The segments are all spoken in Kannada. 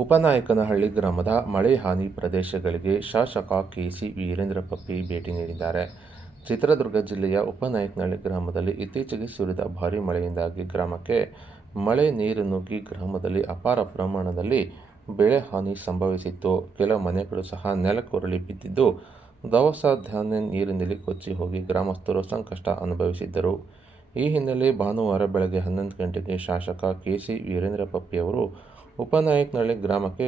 ಉಪನಾಯಕನಹಳ್ಳಿ ಗ್ರಾಮದ ಮಳೆ ಹಾನಿ ಪ್ರದೇಶಗಳಿಗೆ ಶಾಸಕ ಕೆಸಿ ವೀರೇಂದ್ರ ಪಪ್ಪಿ ಭೇಟಿ ನೀಡಿದ್ದಾರೆ. ಚಿತ್ರದುರ್ಗ ಜಿಲ್ಲೆಯ ಉಪನಾಯಕನಹಳ್ಳಿ ಗ್ರಾಮದಲ್ಲಿ ಇತ್ತೀಚೆಗೆ ಸುರಿದ ಭಾರೀ ಮಳೆಯಿಂದಾಗಿ ಗ್ರಾಮಕ್ಕೆ ಮಳೆ ನೀರು ನುಗ್ಗಿ ಗ್ರಾಮದಲ್ಲಿ ಅಪಾರ ಪ್ರಮಾಣದಲ್ಲಿ ಬೆಳೆ ಹಾನಿ ಸಂಭವಿಸಿತ್ತು. ಕೆಲ ಮನೆಗಳು ಸಹ ನೆಲಕ್ಕುರುಳಿ ಬಿದ್ದಿದ್ದು, ದವಸ ಧಾನ್ಯ ನೀರಿನಲ್ಲಿ ಕೊಚ್ಚಿ ಹೋಗಿ ಗ್ರಾಮಸ್ಥರು ಸಂಕಷ್ಟ ಅನುಭವಿಸಿದ್ದರು. ಈ ಹಿನ್ನೆಲೆ ಭಾನುವಾರ ಬೆಳಗ್ಗೆ 11 ಗಂಟೆಗೆ ಶಾಸಕ ಕೆಸಿ ವೀರೇಂದ್ರ ಪಪ್ಪಿ ಅವರು ಉಪನಾಯಕನಹಳ್ಳಿ ಗ್ರಾಮಕ್ಕೆ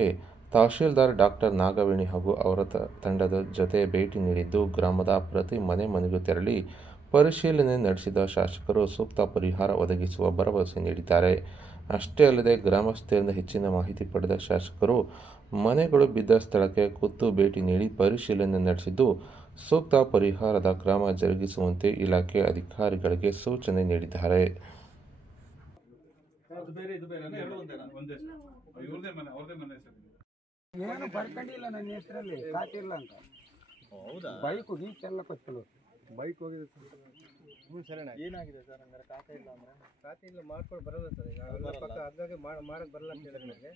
ತಹಶೀಲ್ದಾರ್ ಡಾಕ್ಟರ್ ನಾಗವೇಣಿ ಹಾಗೂ ಅವರ ತಂಡದ ಜೊತೆ ಭೇಟಿ ನೀಡಿದ್ದು, ಗ್ರಾಮದ ಪ್ರತಿ ಮನೆಗೂ ತೆರಳಿ ಪರಿಶೀಲನೆ ನಡೆಸಿದ ಶಾಸಕರು ಸೂಕ್ತ ಪರಿಹಾರ ಒದಗಿಸುವ ಭರವಸೆ ನೀಡಿದ್ದಾರೆ. ಅಷ್ಟೇ ಅಲ್ಲದೆ ಗ್ರಾಮಸ್ಥರಿಂದ ಹೆಚ್ಚಿನ ಮಾಹಿತಿ ಪಡೆದ ಶಾಸಕರು ಮನೆಗಳು ಬಿದ್ದ ಸ್ಥಳಕ್ಕೆ ಖುದ್ದು ಭೇಟಿ ನೀಡಿ ಪರಿಶೀಲನೆ ನಡೆಸಿದ್ದು, ಸೂಕ್ತ ಪರಿಹಾರದ ಕ್ರಮ ಜರುಗಿಸುವಂತೆ ಇಲಾಖೆ ಅಧಿಕಾರಿಗಳಿಗೆ ಸೂಚನೆ ನೀಡಿದ್ದಾರೆ. ಏನು ಬರ್ಕೊಂಡಿಲ್ಲ ನನ್ನ ಹೆಸರಲ್ಲಿ ಖಾತೆ ಇಲ್ಲ ಅಂತ. ಬೈಕ್ ಗೀಚೆಲ್ಲ ಕೊಚ್ಚಲು ಬೈಕ್ ಹೋಗಿದೆ ಸರ್. ಏನಾಗಿದೆ ಸರ್? ಹಂಗಾರೆ ಖಾತೆ ಇಲ್ಲ ಅಂದ್ರೆ ಖಾತೆ ಇಲ್ಲ ಮಾಡ್ಕೊಂಡು ಬರಲ್ಲ ಸರ್. ಈಗ ಪಕ್ಕ ಹಂಗಾಗಿ ಮಾಡಕ್ಕೆ ಬರಲ್ಲ ಅಂತ ಹೇಳಿ ನನಗೆ.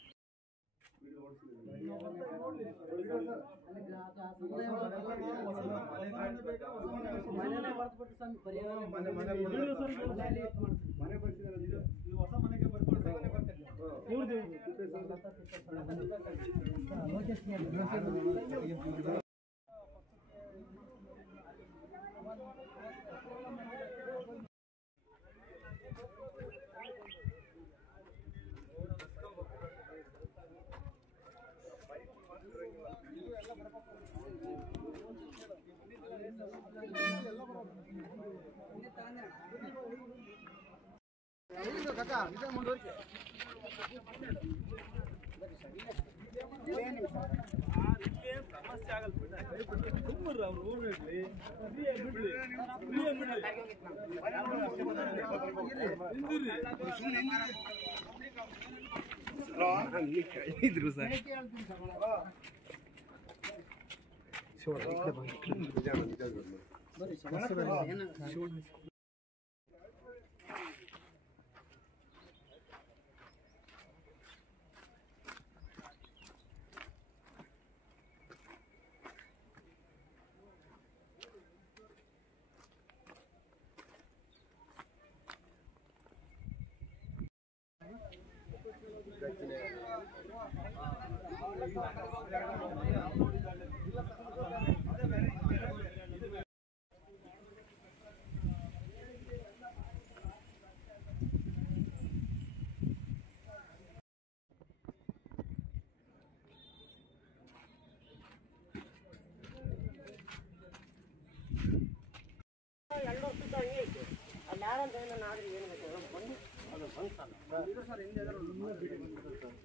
ಇದ್ರು ಸರ್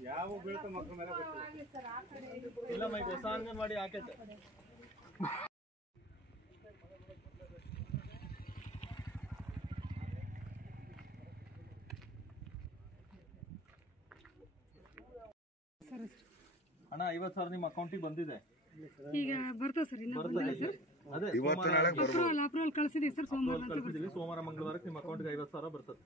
ಯಾವ ಬೀಳ್ತ ಮಕ್ಕಳ ಮೇಲೆ ಇಲ್ಲ ಮೈ ಹೊಸ ಅಂಗನವಾಡಿ ಹಾಕೈತೆ. ಅಣ್ಣ 50,000 ನಿಮ್ಮ ಅಕೌಂಟಿಗೆ ಬಂದಿದೆ. ಈಗ ಬರ್ತದೆ ಸರ್. ಇನ್ನು ಬಂದಿಲ್ಲ ಸರ್. ಅದೇ ಅಪ್ರೂವಲ್ ಕಳಿಸಿದೀವಿ ಸರ್. ಸೋಮವಾರ ಮಂಗಳವಾರಕ್ಕೆ ನಿಮ್ಮ ಅಕೌಂಟ್ಗೆ 50,000 ಬರ್ತದೆ.